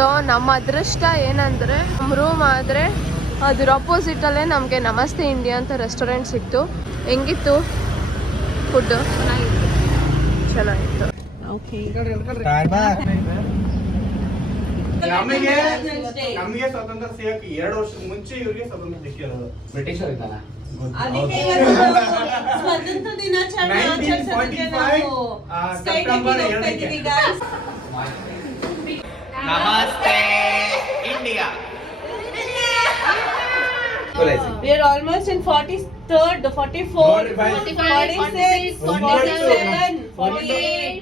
So ನಮ್ಮ ಅದೃಷ್ಟ ಏನಂದರೆ ನಮ್ಮ ರೂಮ್ ಆದರೆ ಅದ್ರ ಅಪೋಸಿಟಲ್ಲೇ ನಮಗೆ ನಮಸ್ತೆ ಇಂಡಿಯಾ ಅಂತ ರೆಸ್ಟೋರೆಂಟ್ ಸಿಕ್ತು. ಹೆಂಗಿತ್ತು ಫುಡ್ಡು? ಚೆನ್ನಾಗಿತ್ತು. ಓಕೆ, ನಮಗೆ ಸ್ವಾತಂತ್ರ್ಯ ಸಿಗಕ್ಕೆ 2 ವರ್ಷದ ಮುಂಚೆ ಇವರಿಗೆ ಸ್ವಾತಂತ್ರ್ಯ ಸಿಕ್ಕಿರೋದು. ಬ್ರಿಟಿಷರು ಇದ್ದಲ್ಲ, ಸ್ವಾತಂತ್ರ್ಯ ದಿನಾಚರಣೆ ಆಚರಿಸೋದಕ್ಕೆ ನಾವು ಸ್ಕೈ ಟ್ರೆಕ್ಕಿಂಗ್ ಹೋಗ್ತಾ ಇದೀವಿ ಗಾಯ್ಸ್. ನಮಸ್ತೆ India. We are almost in 43rd, 44, 46, 47, 48.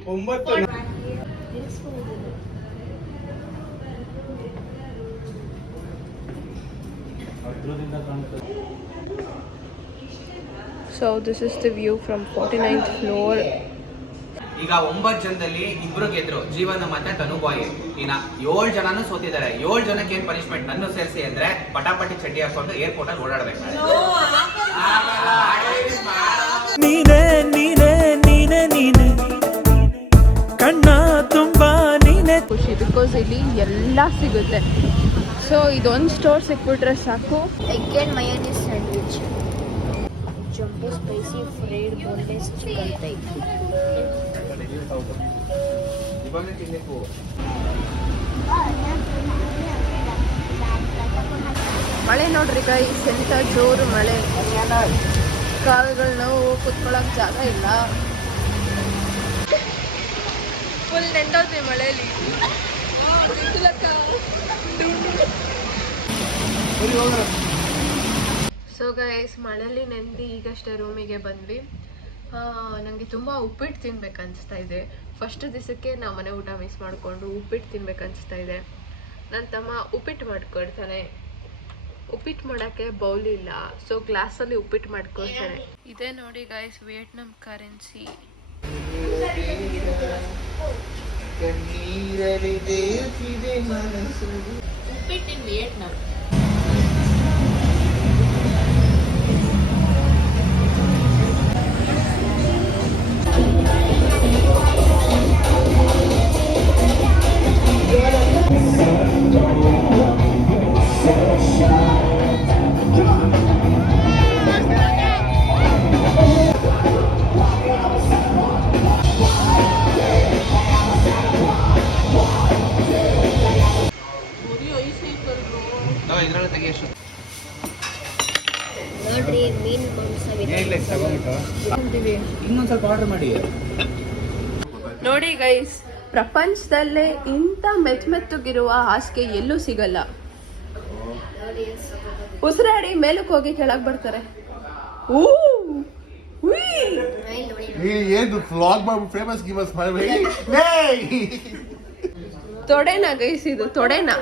So this is the view from 49th floor. ಈಗ 9 ಜನದಲ್ಲಿ 2 ಗೆದ್ರು, ಜೀವನ ಮತ್ತೆ ತನುಬಾಯಿ. ಇನ್ನ 7 ಜನನು ಸೋತಿದ್ದಾರೆ. 7 ಜನಕ್ಕೆ ಏನ್ ಪನಿಷ್ಮೆಂಟ್ ನನ್ನ ಸೇರಿಸಿ ಅಂದ್ರೆ ಪಟಾಪಟಿ ಚಡ್ಡಿ ಹಾಕೊಂಡು ಏರ್ಪೋರ್ಟ್ ಅಲ್ಲಿ ಓಡಾಡ್ಬೇಕು. ನೀನೆ ನೀನೆ ನೀನೆ ನೀನೆ ಕಣ್ಣ ತುಂಬಾ ನೀನೆ ಖುಷಿ, ಬಿಕಾಸ್ ಇಲ್ಲಿ ಎಲ್ಲ ಸಿಗುತ್ತೆ. ಸೊ ಇದೊಂದು ಸ್ಟೋರ್ ಸಿಕ್ಬಿಟ್ರೆ ಸಾಕು. Egg and mayonnaise sandwich, jumbo spicy fried boneless chicken thigh. ಮಳೆ ನೋಡ್ರಿ ಗೈಸ್, ಎಂತ ಜೋರು ಮಳೆ. ಕಾಲುಗಳು ನೋವು, ಕುತ್ಕೊಳ್ಳೋಕೆ ಜಾಗ ಇಲ್ಲ. ಫುಲ್ ನೆಂಡೋದ್ವಿ ಮಳೆಯಲ್ಲಿ. ಸೊ ಗೈಸ್, ಮಳೆಯಲ್ಲಿ ನೆಂದು ಈಗಷ್ಟೇ ರೂಮಿಗೆ ಬಂದ್ವಿ. ನನಗೆ ತುಂಬ ಉಪ್ಪಿಟ್ಟು ತಿನ್ಬೇಕು ಅನಿಸ್ತಾ ಇದೆ. ಫಸ್ಟ್ ದಿವಸಕ್ಕೆ ನಾವು ಮನೆ ಊಟ ಮಿಸ್ ಮಾಡಿಕೊಂಡು ಉಪ್ಪಿಟ್ಟು ತಿನ್ಬೇಕು ಅನಿಸ್ತಾ ಇದೆ. ನನ್ನ ತಮ್ಮ ಉಪ್ಪಿಟ್ಟು ಮಾಡ್ಕೊಡ್ತಾನೆ. ಉಪ್ಪಿಟ್ಟು ಮಾಡೋಕ್ಕೆ ಬೌಲ್ ಇಲ್ಲ, ಸೊ ಗ್ಲಾಸಲ್ಲಿ ಉಪ್ಪಿಟ್ಟು ಮಾಡ್ಕೊಡ್ತಾನೆ. ಇದೇ ನೋಡಿ ಗೈಸ್ ವಿಯೆಟ್ನಾಂ ಕರೆನ್ಸಿ. ಉಪ್ಪಿಟ್ಟು ಇನ್ ವಿಯೆಟ್ನಾಂ. ನೋಡ್ರಿ, ಮೀನು ಮಾಂಸ ಇನ್ನೊಂದ್ ಸ್ವಲ್ಪ ಆರ್ಡರ್ ಮಾಡಿ. ನೋಡಿ ಗೈಸ್, ಪ್ರಪಂಚದಲ್ಲೇ ಇಂಥ ಮೆತ್ತಗಿರುವ ಹಾಸಿಗೆ ಎಲ್ಲೂ ಸಿಗಲ್ಲ. ಉಸಿರಾಡಿ ಮೇಲಕ್ಕೆ ಹೋಗಿ ಕೆಳಗೆ ಬರ್ತಾರೆ. ತೊಡೆನಾ ಗೈಸ್, ಇದು ತೊಡೆನಾ?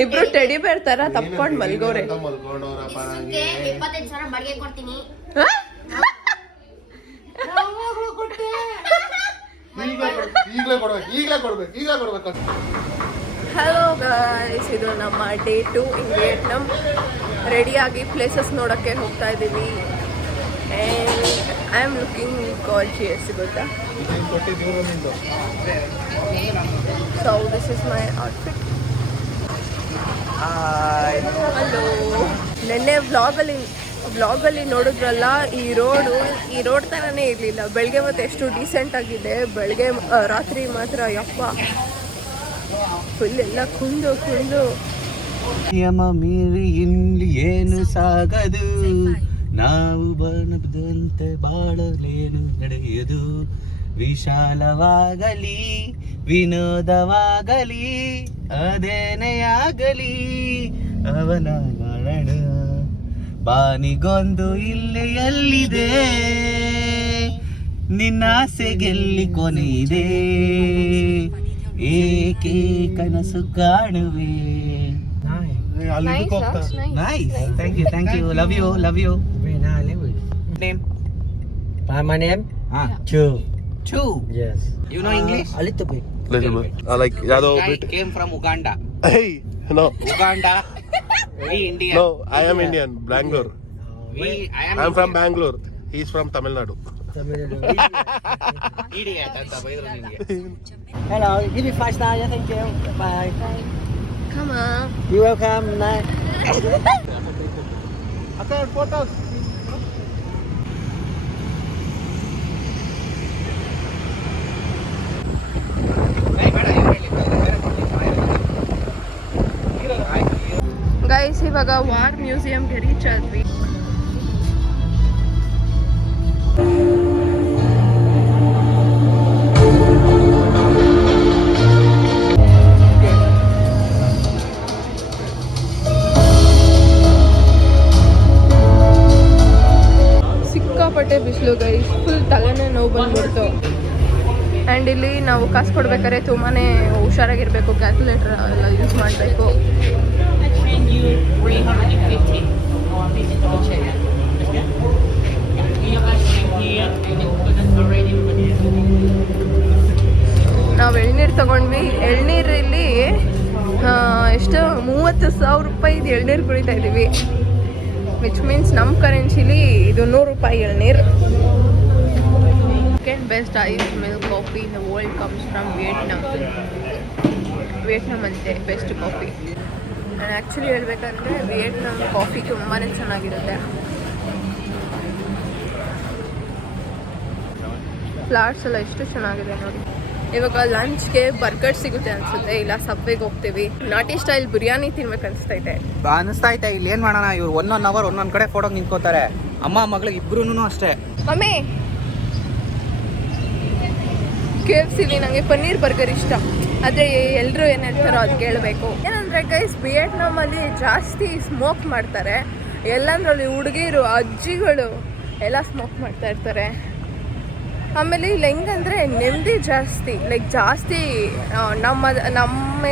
ಇಬ್ರು ಟೆಡಿ ಬೇರ್ ತರ ತಪ್ಕೊಂಡ್ ಮಲ್ಗೋರೆ. 25,000 ಬಾಡಿಗೆ ಕೊಡ್ತೀನಿ. ಹಲೋ ಗೈಸ್, ಇದು ನಮ್ಮ ಡೇ 2 ಇನ್ ವಿಯೆಟ್ನಾಂ. ರೆಡಿಯಾಗಿ ಪ್ಲೇಸಸ್ ನೋಡೋಕ್ಕೆ ಹೋಗ್ತಾ ಇದ್ದೀವಿ. And I am looking gorgeous, ಗೊತ್ತಾ? So this is my outfit. Hello, ನೆನ್ನೆ ವ್ಲಾಗಲ್ಲಿ ನೋಡಿದ್ರಲ್ಲ, ಈ ರೋಡ್ ಥರನೇ ಇರಲಿಲ್ಲ. ಬೆಳಗ್ಗೆ ಮತ್ತು ಎಷ್ಟು ಡೀಸೆಂಟ್ ಆಗಿದೆ. ರಾತ್ರಿ ಮಾತ್ರ ಯಪ್ಪ ಫುಲ್ ಎಲ್ಲ ಕುಂದು ಯಮ ಮೀರಿ ಇಲ್ಲಿ ಏನು ಸಾಗದು, ನಾವು ಬನದಂತೆ ಬಾಳಲೇನು ನಡೆಯದು. ವಿಶಾಲವಾಗಲಿ ವಿನೋದವಾಗಲಿ ಅದೇನೇ ಆಗಲಿ ಅವನ ಮರಣ. ಬಾನಿಗೊಂದು ಇಲ್ಲಿ ಎಲ್ಲಿದೆ, ನಿನ್ನಾಸೆಗೆಲ್ಲಿ ಕೊನೆಯಿದೆ, ಏಕೆ ಕನಸು ಕಾಣುವೆ. Nice. Thank you. Love you. Name? My name? Chu. Yes. You know English? A little bit. Like Yadav This guy bit. came from Uganda. Hey, no. Uganda. We Indian. No, I am Indian. Bangalore. I'm from Bangalore. He's from Tamil Nadu. Idiot ಅಂತ ಬೈದ್ರು ನಿಮಗೆ. Hello. Give me 5 stars. Yeah, thank you. Bye. You welcome. Night. photos. Guys ಇವಾಗ war ಮ್ಯೂಸಿಯಂಗೆ reach ಆದ್ವಿ. ಸಿಕ್ಕಾಪಟ್ಟೆ ಬಿಸಿಲು guys, full ತಲೆನೇ ನೋವು ಬಂದ್ಬಿಡ್ತು. And ಇಲ್ಲಿ ನಾವು ಕಾಸು ಕೊಡ್ಬೇಕಾದ್ರೆ ತುಂಬಾ ಹುಷಾರಾಗಿರ್ಬೇಕು, ಕ್ಯಾಲ್ಕುಲೇಟರ್ ಎಲ್ಲ ಯೂಸ್ ಮಾಡಬೇಕು. ನಾವು ಎಳ್ನೀರು ತಗೊಂಡ್ವಿ. ಎಳ್ನೀರಲ್ಲಿ ಎಷ್ಟು 30,000 ರೂಪಾಯಿದು ಎಳ್ನೀರು ಕುಡಿತಾ ಇದ್ದೀವಿ. ವಿಚ್ ಮೀನ್ಸ್ ನಮ್ಮ ಕರೆನ್ಸಿಲಿ ಇದು 100 ರೂಪಾಯಿ ಎಳ್ನೀರು. Second best iced milk coffee in the world comes from Vietnam. Vietnam ಅಂತೆ ಬೆಸ್ಟ್ ಕಾಫಿ. ಆ್ಯಂಡ್ ಆ್ಯಕ್ಚುಲಿ ಹೇಳ್ಬೇಕಂದ್ರೆ ವಿಯೆಟ್ನಾಮ್ ಕಾಫಿ ತುಂಬಾ ಚೆನ್ನಾಗಿರುತ್ತೆ. ಫ್ಲವರ್ಸ್ ಎಲ್ಲ ಎಷ್ಟು ಚೆನ್ನಾಗಿದೆ ನೋಡಿ. ಇವಾಗ ಲಂಚ್ಗೆ ಬರ್ಗರ್ ಸಿಗುತ್ತೆ ಅನ್ಸುತ್ತೆ, ಇಲ್ಲ ಸಬ್ವೆಗೆ ಹೋಗ್ತೀವಿ. ನಾಟಿ ಸ್ಟೈಲ್ ಬಿರಿಯಾನಿ ತಿನ್ಬೇಕು ಅನಿಸ್ತೈತೆ. ಅನಿಸ್ತೈತೆ ಇಲ್ಲಿ ಏನು ಮಾಡೋಣ, ಇವ್ರು 1 hour ಒಂದೊಂದು ಕಡೆ ಫೋಟೋಗೆ ನಿಂತ್ಕೋತಾರೆ. ಅಮ್ಮ ಮಗಳಿಗೆ ಇಬ್ರು ಅಷ್ಟೇ. ಮಮ್ಮಿ KFC ನನಗೆ ಪನ್ನೀರ್ ಬರ್ಗರ್ ಇಷ್ಟ, ಆದರೆ ಎಲ್ಲರೂ ಏನು ಹೇಳ್ತಾರೋ ಅದು ಕೇಳಬೇಕು. ಏನಂದರೆ ಗೈಸ್ ವಿಯೆಟ್ನಾಮಲ್ಲಿ ಜಾಸ್ತಿ ಸ್ಮೋಕ್ ಮಾಡ್ತಾರೆ. ಎಲ್ಲಂದ್ರಲ್ಲಿ ಹುಡುಗಿರು ಅಜ್ಜಿಗಳು ಎಲ್ಲ ಸ್ಮೋಕ್ ಮಾಡ್ತಾ ಇರ್ತಾರೆ. ಆಮೇಲೆ ಇಲ್ಲಿ ಹೆಂಗಂದರೆ ನೆಮ್ಮದಿ ಜಾಸ್ತಿ, ಲೈಕ್ ಜಾಸ್ತಿ ನಮ್ಮ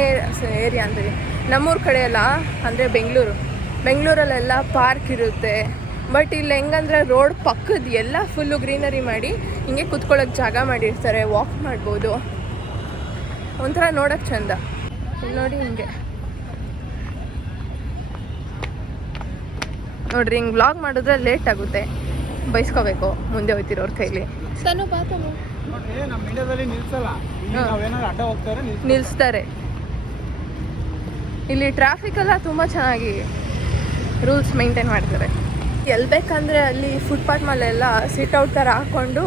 ಏರಿಯಾ ಅಂತೀವಿ. ನಮ್ಮೂರ ಕಡೆ ಎಲ್ಲ ಅಂದರೆ ಬೆಂಗಳೂರಲ್ಲೆಲ್ಲ ಪಾರ್ಕ್ ಇರುತ್ತೆ. ಬಟ್ ಇಲ್ಲಿ ಹೆಂಗಂದ್ರೆ ರೋಡ್ ಪಕ್ಕದ ಎಲ್ಲ ಫುಲ್ಲು ಗ್ರೀನರಿ ಮಾಡಿ ಹಿಂಗೆ ಕುತ್ಕೊಳ್ಳೋಕೆ ಜಾಗ ಮಾಡಿರ್ತಾರೆ, ವಾಕ್ ಮಾಡ್ಬೋದು, ಒಂಥರ ನೋಡೋಕೆ ಚಂದ. ಇಲ್ಲಿ ನೋಡಿ ಹಿಂಗೆ ನೋಡ್ರಿ, ಹಿಂಗೆ ವ್ಲಾಗ್ ಮಾಡಿದ್ರೆ ಲೇಟ್ ಆಗುತ್ತೆ, ಬೈಸ್ಕೋಬೇಕು ಮುಂದೆ ಹೋಗ್ತಿರೋರ ಕೈಲಿ. ನಿಲ್ಲಿಸ್ತಾರೆ. ಇಲ್ಲಿ ಟ್ರಾಫಿಕ್ ಎಲ್ಲ ತುಂಬ ಚೆನ್ನಾಗಿ ರೂಲ್ಸ್ ಮೇಂಟೈನ್ ಮಾಡ್ತಾರೆ. ಎಲ್ಲಿ ಬೇಕಂದರೆ ಅಲ್ಲಿ ಫುಟ್ಪಾತ್ ಮೇಲೆಲ್ಲ ಸಿಟ್ ಔಟ್ ಥರ ಹಾಕ್ಕೊಂಡು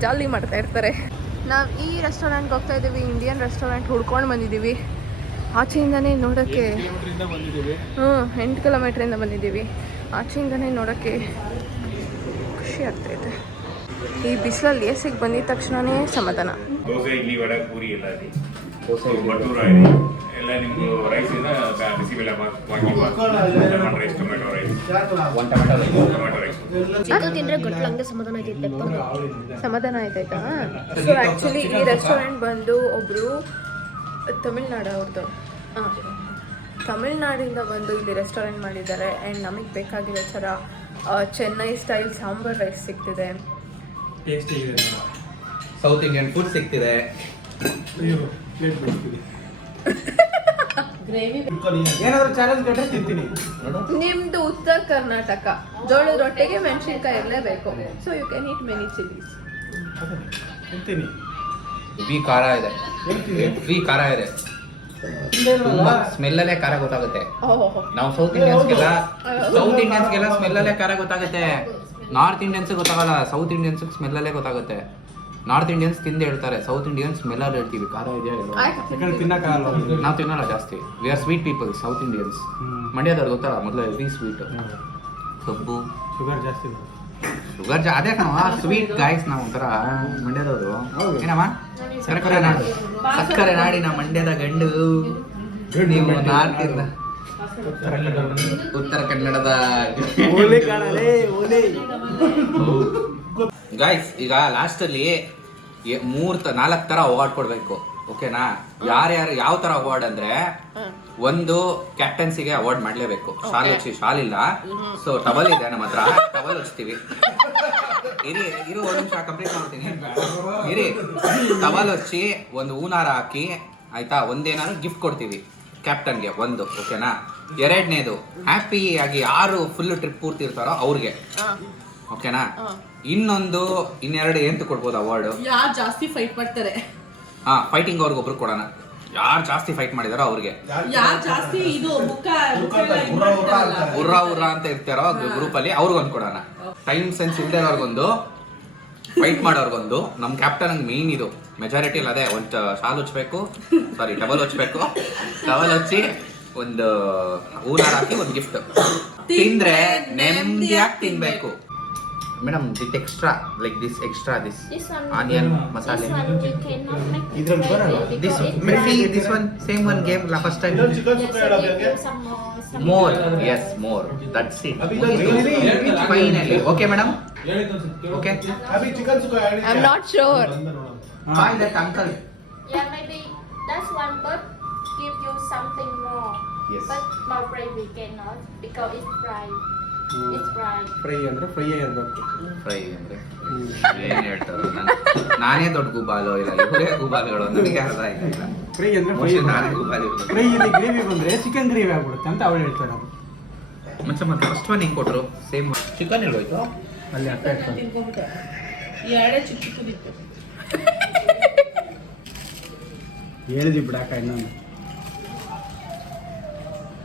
ಜಾಲಿ ಮಾಡ್ತಾ ಇರ್ತಾರೆ. ನಾವು ಈ ರೆಸ್ಟೋರೆಂಟ್ಗೆ ಹೋಗ್ತಾ ಇದ್ದೀವಿ, ಇಂಡಿಯನ್ ರೆಸ್ಟೋರೆಂಟ್ ಹುಡ್ಕೊಂಡು ಬಂದಿದ್ದೀವಿ. ಆಚೆಯಿಂದನೇ ನೋಡೋಕ್ಕೆ 8 ಕಿಲೋಮೀಟ್ರಿಂದ ಬಂದಿದ್ದೀವಿ. ಆಚೆಯಿಂದನೇ ನೋಡೋಕ್ಕೆ ಖುಷಿ ಆಗ್ತಾಯಿದೆ. ಈ ಬಿಸಿಲಲ್ಲಿ ಎಸಿಗೆ ಬಂದಿದ ತಕ್ಷಣವೇ ಸಮಾಧಾನ. ದೋಸೆ, ಇಡ್ಲಿ, ವಡೆ, ಪೂರಿ ಎಲ್ಲ ಇದೆ. ಭಟೂರ ಇದೆ ಎಲ್ಲ. ನಿಮ್ದು ರೈಸ್ ಇಂದ bisibele bath, vangibath, lemon rice, tomato rice, tomato rice. ಅದು ತಿಂದ್ರೆ ಗಟ್ಲಂಗೆ ಸಮಾಧಾನ ಆಯ್ತೈತೆ. ಸಮಾಧಾನ ಆಯ್ತಾಯ್ತಾ? ಸೊ ಆ್ಯಕ್ಚುಲಿ ಈ ರೆಸ್ಟೋರೆಂಟ್ ಬಂದು ಒಬ್ಬರು ತಮಿಳ್ನಾಡು ಅವ್ರದ್ದು, ತಮಿಳ್ನಾಡಿಂದ ಬಂದು ಇಲ್ಲಿ ರೆಸ್ಟೋರೆಂಟ್ ಮಾಡಿದ್ದಾರೆ. ಆ್ಯಂಡ್ ನಮಗೆ ಬೇಕಾಗಿರೋ ಥರ ಚೆನ್ನೈ ಸ್ಟೈಲ್ ಸಾಂಬಾರ್ ರೈಸ್ ಸಿಗ್ತಿದೆ, ಸೌತ್ ಇಂಡಿಯನ್ ಫುಡ್ ಸಿಗ್ತಿದೆ. ಏನಾದ್ರು ಚಾಲೆಂಜ್ ಕಂಡ್ರೆ ತಿಂತೀನಿ. ನಿಮ್ದು ಉತ್ತರ ಕರ್ನಾಟಕ, ಜೋಳದ ರೊಟ್ಟೆಗೆ ಮೆಣಸಿನ್ಕಾಯಿ ಇರಲೇಬೇಕು. So you can eat many chillies. ತಿಂತೀನಿ. ಹೆವಿ ಖಾರ ಇದೆ, ಹೆವಿ ಖಾರ ಇದೆ. ಸ್ಮೆಲ್ಲಲ್ಲೇ ಖಾರ ಗೊತ್ತಾಗುತ್ತೆ. ನಾವು ಸೌತ್ ಇಂಡಿಯನ್ಸ್ಗೆಲ್ಲ ಸ್ಮೆಲ್ಲಲ್ಲೇ ಖಾರ ಗೊತ್ತಾಗುತ್ತೆ. ನಾರ್ತ್ ಇಂಡಿಯನ್ಸ್ ಗೊತ್ತಾಗಲ್ಲ, ಸೌತ್ ಇಂಡಿಯನ್ಸ್ ಸ್ಮೆಲ್ಲಲ್ಲೇ ಗೊತ್ತಾಗುತ್ತೆ. ನಾರ್ತ್ ಇಂಡಿಯನ್ಸ್ ತಿಂದು ಹೇಳ್ತಾರೆ, ಸೌತ್ ಇಂಡಿಯನ್ಸ್ ಸ್ಮೆಲ್ಲಲ್ಲಿ ಹೇಳ್ತೀವಿ ಖಾರ ಇದೆಯಾ. ನಾವು ತಿನ್ನಲ್ಲ ಜಾಸ್ತಿ. We are sweet people South Indians. ಮಂಡ್ಯದವ್ರು ಗೊತ್ತಲ್ಲ, ಮೊದಲು ಹೆವಿ ಸ್ವೀಟ್, ಕಬ್ಬು, ಶುಗರ್ ಜಾಸ್ತಿ. ಅದೇ ಕಣವ ಸ್ವೀಟ್ ಗಾಯ್ಸ್. ನಾವು ಒಂಥರ ಮಂಡ್ಯದವರು. ಏನಮ್ಮ ಸಕ್ಕರೆ ನಾಡಿನ ಮಂಡ್ಯದ ಗಂಡು. ನೀವು ನಾರ್ತ್ ಇಂದ, ಉತ್ತರ ಕನ್ನಡದ ಗಾಯ್ಸ್. ಈಗ ಲಾಸ್ಟ್ ಅಲ್ಲಿ 3-4 ತರ ಅವಾರ್ಡ್ ಕೊಡ್ಬೇಕು, ಓಕೆನಾ? ಯಾರ್ಯಾರು ಯಾವ ತರ ಅವಾರ್ಡ್ ಅಂದ್ರೆ, ಒಂದು ಕ್ಯಾಪ್ಟನ್ಸಿಗೆ ಅವಾರ್ಡ್ ಮಾಡ್ಲೇಬೇಕು. ಶಾಲ್ ಹಚ್ಚಿ, ಶಾಲ್ ಇಲ್ಲ, ಸೊ ಟವಲ್ ಇದೆ ನಮ್ಮ ಹತ್ರ, ಟವಲ್ ಹಚ್ತೀವಿ. ಇರು 1 ನಿಮಿಷ ಕಂಪ್ಲೀಟ್ ಮಾಡ್ತೀನಿ. ಟವಲ್ ಹಚ್ಚಿ ಒಂದು ಹೂನಾರ ಹಾಕಿ, ಆಯ್ತಾ? ಒಂದೇನಾದ್ರು ಗಿಫ್ಟ್ ಕೊಡ್ತೀವಿ ಕ್ಯಾಪ್ಟನ್ಗೆ, ಒಂದು, ಓಕೆನಾ? 2ನೇದು ಹ್ಯಾಪಿ ಆಗಿ ಯಾರು ಫುಲ್ ಟ್ರಿಪ್ ಪೂರ್ತಿ ಇರ್ತಾರೋ ಅವ್ರಿಗೆ, ಓಕೆನಾ? ಇನ್ನೆರಡು ಎಂತ ಕೊಡ್ಬೋದು ಅವಾರ್ಡ್? ಯಾರು ಜಾಸ್ತಿ ಫೈಟ್ ಮಾಡ್ತಾರೆ, ಫೈಟಿಂಗ್ ಅವ್ರಿಗೆ ಒಬ್ರು ಕೊಡೋಣ. ಯಾರು ಜಾಸ್ತಿ ಫೈಟ್ ಮಾಡಿದಾರೋ ಅವ್ರಿಗೆ ಯಾರು ಜಾಸ್ತಿ ಇದು ಮುಖ ಉರ್ರ ಅಂತ ಇರ್ತಾರೋ ಗ್ರೂಪ್ ಅಲ್ಲಿ ಅವ್ರಿಗೊಂದು ಕೊಡೋಣ. ಟೈಮ್ ಸೆನ್ಸ್ ಇಲ್ದೇ ಇರೋರ್ಗೊಂದು, ಫೈಟ್ ಮಾಡೋರ್ಗೊಂದು. ನಮ್ಮ ಕ್ಯಾಪ್ಟನ್ ಮೇನ್ ಇದು ಮೆಜಾರಿಟಿ ಅದೇ, ಒಂದು ಶಾಲ್ ಹಚ್ಬೇಕು, ಸಾರಿ ಟವಲ್ ಹಚ್ಬೇಕು, ಟವಲ್ ಹಚ್ಚಿ ಒಂದು ಹೂನಾರ ಹಾಕಿ ಒಂದು ಗಿಫ್ಟ್ ತಿಂದ್ರೆ ನೆಮ್ಮದಿಯಾಗಿ ತಿನ್ಬೇಕು. Madam with extra like this extra this onion ಮಸಾಲೆ ಇದ್ರಲ್ಲಿ ಬರಲ್ಲ. this one same one game la first time more yes more that's it finally okay madam okay अभी चिकन सुखा add I'm not sure. hi that uncle Yeah, maybe that's one, but give you something more. yes But not fried we cannot because it's fried. It's fried. Fry ಅಂದ್ರೆ fry ಇರಬೇಕು. Fry ಅಂದ್ರೆ ಏನ್ ಹೇಳ್ತಾರೋ ನಾನೇ ದೊಡ್ಡ ಗುಬಾಲು ಇಲ್ಲ ಇವರೇ ಗುಬಾಲುಗಳು ನನಗೆ ಅರ್ಥ ಆಯ್ತಿಲ್ಲ. ಫ್ರೈ ಅಂದ್ರೆ ಮೋಸ್ಟ್ಲಿ ನಾನೇ ಗುಬಾಲು ಇರ್ಬೇಕು. ಫ್ರೈ ಇಲ್ಲಿ ಗ್ರೇವಿ ಬಂದ್ರೆ ಚಿಕನ್ ಗ್ರೇವಿ ಆಗ್ಬಿಡುತ್ತೆ ಅಂತ ಅವಳು ಹೇಳ್ತಾರೆ. ಮತ್ತೆ ಫಸ್ಟ್ ಒನ್ ಹಿಂಗೆ ಕೊಟ್ರು ಸೇಮ್ ಚಿಕನ್ ಇಲ್ವೋಯ್ತು ಅಲ್ಲಿ ಅರ್ಥ ಇರ್ತದೆ. ತಿನ್ಕೊಂಬಿಟ್ಟೆ ಎರಡೇ ಚಿಕ್ಕ ಚಿಕ್ಕದಿತ್ತು. ಹೇಳಿದ್ವಿ ಬಿಡಾಕ ಇನ್ನೊಂದು.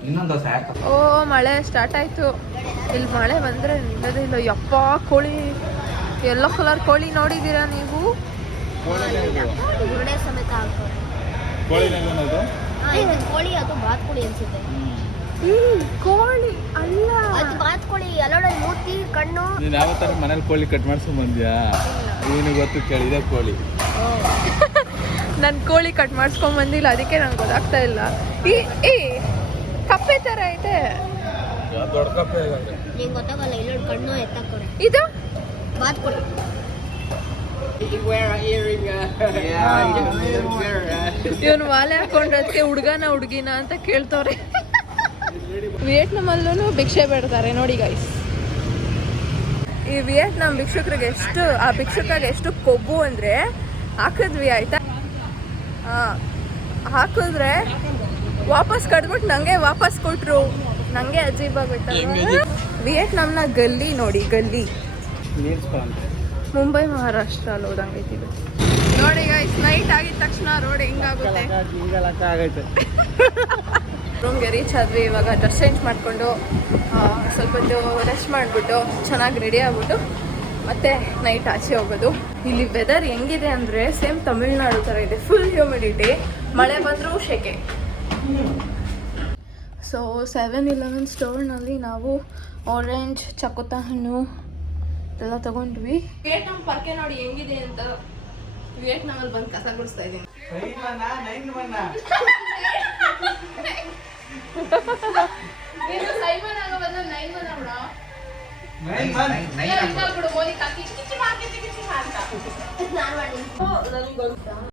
ಇನ್ನೊಂದು ದೋಸೆ ಹಾಕ. ಓ ಮಳೆ ಸ್ಟಾರ್ಟ್ ಆಯ್ತು. ಇಲ್ಲಿ ಮಳೆ ಬಂದ್ರೆ ನಿಲ್ಲೋದೇ ಇಲ್ಲ. ಯಪ್ಪ ಕೋಳಿ, ಯೆಲ್ಲೋ ಕಲರ್ ಕೋಳಿ ನೋಡಿದ್ದೀರಾ ನೀವು? ಗುರುಡೆ ಸಮೇತ ಹಾಕೋರೆ. ಇದು ಕೋಳಿ ಅದು ಬಾತ್ ಕೋಳಿ ಅನ್ಸುತ್ತೆ. ಕೋಳಿ ಅಲ್ಲ, ಅದು ಬಾತ್ ಕೋಳಿ ಎಲ್ಲೋಡ ಮೂತಿ ಕಣ್ಣು. ನೀನು ಯಾವತ್ತಾರ ಮನೇಲಿ ಕೋಳಿ ಕಟ್ ಮಾಡ್ಸ್ಕೊಂಡ್ ಬಂದ್ಯಾ? ಏನು ಗೊತ್ತು ಕೇಳಿದೆ ಕೋಳಿ. ನಾನು ಕೋಳಿ ಕಟ್ ಮಾಡಿಸ್ಕೊಂಡ್ ಬಂದಿಲ್ಲ, ಅದಕ್ಕೆ ನಂಗೆ ಗೊತ್ತಾಗ್ತಾ ಇಲ್ಲ. ಈ ಕಪ್ಪೆ ಥರ ಇದೆ. ದೊಡ್ಡ ಕಪ್ಪೆ ನಿಂಗೆ ಗೊತ್ತಾಗಲ್ಲ, ಎಲ್ಲೋಡ್ ಕಣ್ಣು ಎತ್ತಾಕೋರೆ. ಇದು ಬಾತ್ ಕೋಳಿ. ಇವನು ಮಾಲೆ ಹಾಕೊಂಡ್ರದಕ್ಕೆ ಹುಡುಗನ ಹುಡುಗಿನ ಅಂತ ಕೇಳ್ತವ್ರೆ. ವಿಯೆಟ್ನಾಮಲ್ಲೂ ಭಿಕ್ಷೆ ಬೇಡ್ತಾರೆ ನೋಡಿ ಗೈಸ್. ಈ ವಿಯೆಟ್ನಾಂ ಭಿಕ್ಷುಕರಿಗೆ ಎಷ್ಟು, ಆ ಭಿಕ್ಷುಕಾಗ ಎಷ್ಟು ಕೊಬ್ಬು ಅಂದರೆ ಹಾಕಿದ್ವಿ ಆಯ್ತಾ, ಹಾಕಿದ್ರೆ ವಾಪಸ್ ಕಟ್ಬಿಟ್ಟು ನನಗೆ ವಾಪಸ್ ಕೊಟ್ಟರು. ನನಗೆ ಅಜೀಬಾಗೋಯ್ತಲ್ಲ. ವಿಯೆಟ್ನಾಂನ ಗಲ್ಲಿ ನೋಡಿ, ಗಲ್ಲಿ ಮುಂಬೈ ಮಹಾರಾಷ್ಟ್ರ ಅಲ್ಲಿ ಹೋದಂಗೈತಿ ಇದು. ನೋಡಿ ಗೈಸ್, ನೈಟ್ ಆಗಿದ ತಕ್ಷಣ ರೋಡ್ ಹೆಂಗಾಗುತ್ತೆ. ರೂಮ್ಗೆ ರೀಚ್ ಆದ್ವಿ. ಇವಾಗ ಡ್ರೆಸ್ ಚೇಂಜ್ ಮಾಡಿಕೊಂಡು ಸ್ವಲ್ಪ ಹೊತ್ತು ರೆಸ್ಟ್ ಮಾಡಿಬಿಟ್ಟು ಚೆನ್ನಾಗಿ ರೆಡಿ ಆಗ್ಬಿಟ್ಟು ಮತ್ತೆ ನೈಟ್ ಆಚೆ ಹೋಗೋದು. ಇಲ್ಲಿ ವೆದರ್ ಹೆಂಗಿದೆ ಅಂದರೆ ಸೇಮ್ ತಮಿಳ್ನಾಡು ಥರ ಇದೆ, ಫುಲ್ ಹ್ಯೂಮಿಡಿಟಿ. ಮಳೆ ಬಂದರೂ ಶೆಕೆ. ಸೊ 7-Eleven ಸ್ಟೋರ್ನಲ್ಲಿ ನಾವು ಆರೆಂಜ್, ಚಕೋತ ಹಣ್ಣು ಎಲ್ಲ ತಗೊಂಡ್ವಿ. ವಿಯೆಟ್ನಾಂ ಪಾರ್ಕೆ ನೋಡಿ ಹೆಂಗಿದೆ ಅಂತ. ವಿಯೆಟ್ನಾಮಲ್ಲಿ ಬಂದು ಕಸ ಗುಡಿಸ್ತಾ ಇದ್ದೀನಿ. ನೀನು ಸೈಮನ್ ಆಗೋ ಬದಲು 9 ಮನ ಬಿಡ. 9 ಮನ ಬಿಡು. ಮೋದಿ ಕಾಕಿ ಕಿಚ್ಚಿ ಮಾರ್ಕೆಟ್ ಕಿಚ್ಚಿ ಅಂತ ನಾನು ಮಾಡಿ.